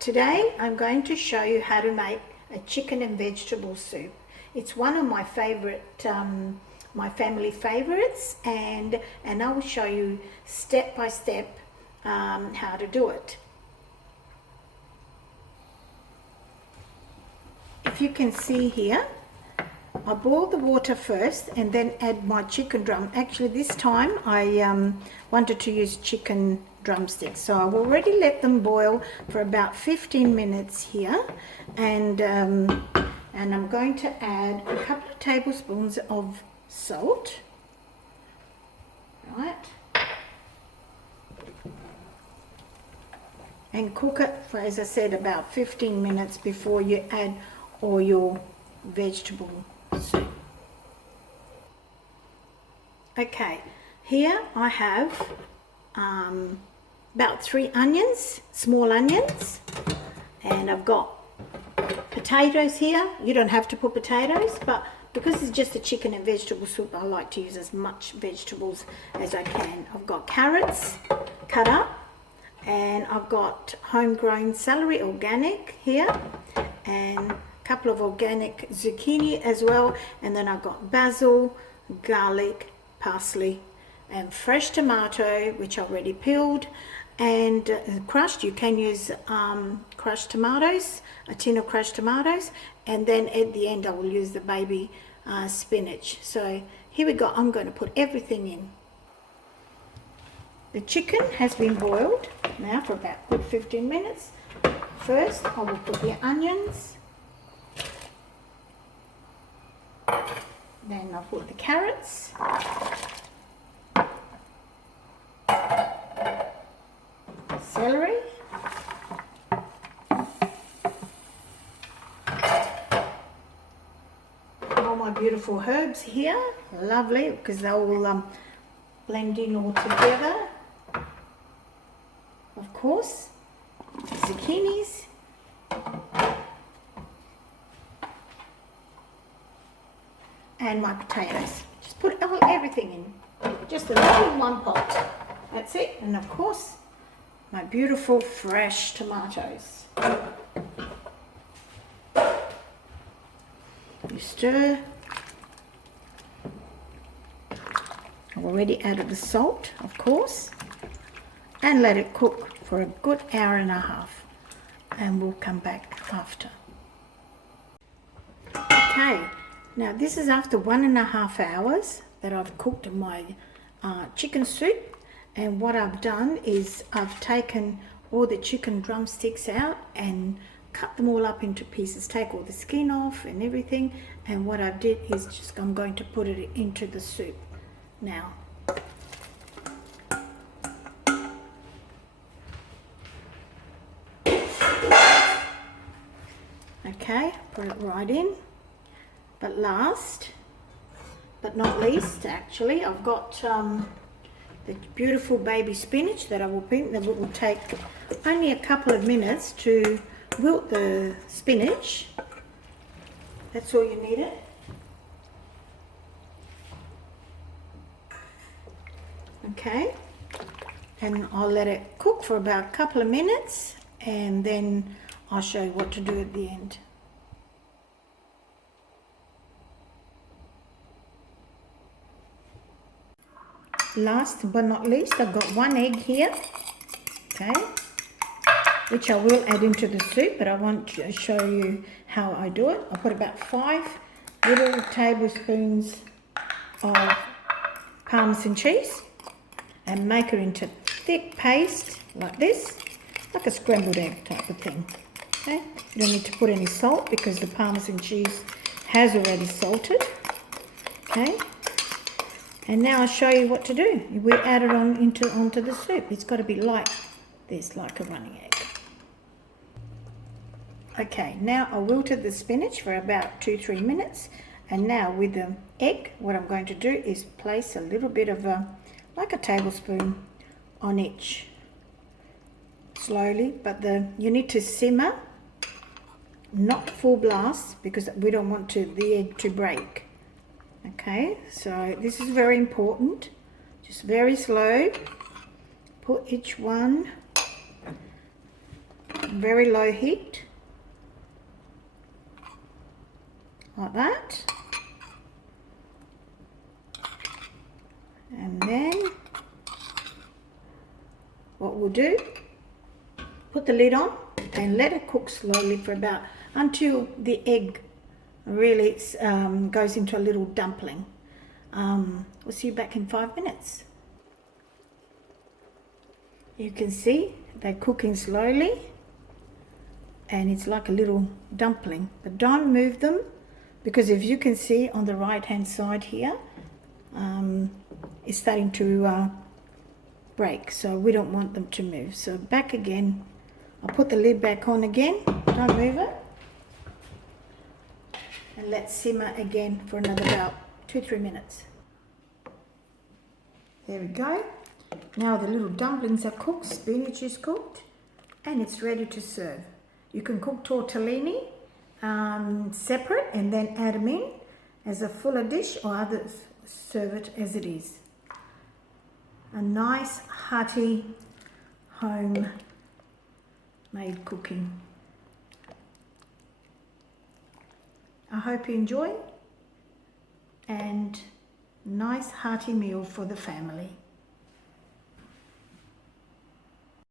Today I'm going to show you how to make a chicken and vegetable soup. It's one of my favorite, my family favorites, and I will show you step by step how to do it. If you can see here, I boil the water first and then add my chicken drum. Actually, this time I wanted to use chicken drumsticks, so I've already let them boil for about 15 minutes here, and I'm going to add a couple of tablespoons of salt, right, and cook it for, as I said, about 15 minutes before you add all your vegetable soup. Okay, here I have about 3 onions, small onions, and I've got potatoes here. You don't have to put potatoes, but because it's just a chicken and vegetable soup, I like to use as much vegetables as I can. I've got carrots cut up, and I've got homegrown celery, organic here, and couple of organic zucchini as well, and then I've got basil, garlic, parsley, and fresh tomato, which I already peeled and crushed. You can use crushed tomatoes, a tin of crushed tomatoes, and then at the end I will use the baby spinach. So here we go. I'm going to put everything in. The chicken has been boiled now for about good 15 minutes. First I will put the onions, then I'll put the carrots, celery, all my beautiful herbs here, lovely, because they will blend in all together. Of course, zucchinis, and my potatoes. Just put everything in, just a little one pot. That's it. And of course, my beautiful fresh tomatoes. You stir. I've already added the salt, of course, and let it cook for a good hour and a half, and we'll come back after. Okay. Now this is after 1.5 hours that I've cooked my chicken soup, and what I've done is I've taken all the chicken drumsticks out and cut them all up into pieces, take all the skin off and everything, and what I did is just I'm going to put it into the soup now. Okay, put it right in. But last but not least, actually, I've got the beautiful baby spinach that I will pink. That will take only a couple of minutes to wilt the spinach. That's all you need it. Okay, and I'll let it cook for about a couple of minutes, and then I'll show you what to do at the end. Last but not least, I've got 1 egg here, okay, which I will add into the soup, but I want to show you how I do it. I put about 5 little tablespoons of Parmesan cheese and make it into thick paste like this, like a scrambled egg type of thing. Okay, you don't need to put any salt because the Parmesan cheese has already salted. Okay. And now I'll show you what to do. We add it onto the soup. It's got to be like this, like a running egg. Okay, now I wilted the spinach for about 2-3 minutes. And now with the egg, what I'm going to do is place a little bit of like a tablespoon on each. Slowly, but you need to simmer, not full blast, because we don't want the egg to break. Okay, so this is very important. Just very slow. Put each one very low heat, like that. And then what we'll do, put the lid on and let it cook slowly for about until the egg really goes into a little dumpling. We'll see you back in 5 minutes. You can see they're cooking slowly and it's like a little dumpling, but don't move them, because if you can see on the right hand side here, it's starting to break, so we don't want them to move. So back again, I'll put the lid back on again, don't move it, and let's simmer again for another about 2-3 minutes. There we go. Now the little dumplings are cooked, spinach is cooked, and it's ready to serve. You can cook tortellini separate and then add them in as a fuller dish, or others serve it as it is. A nice hearty home made cooking. I hope you enjoy, and nice hearty meal for the family.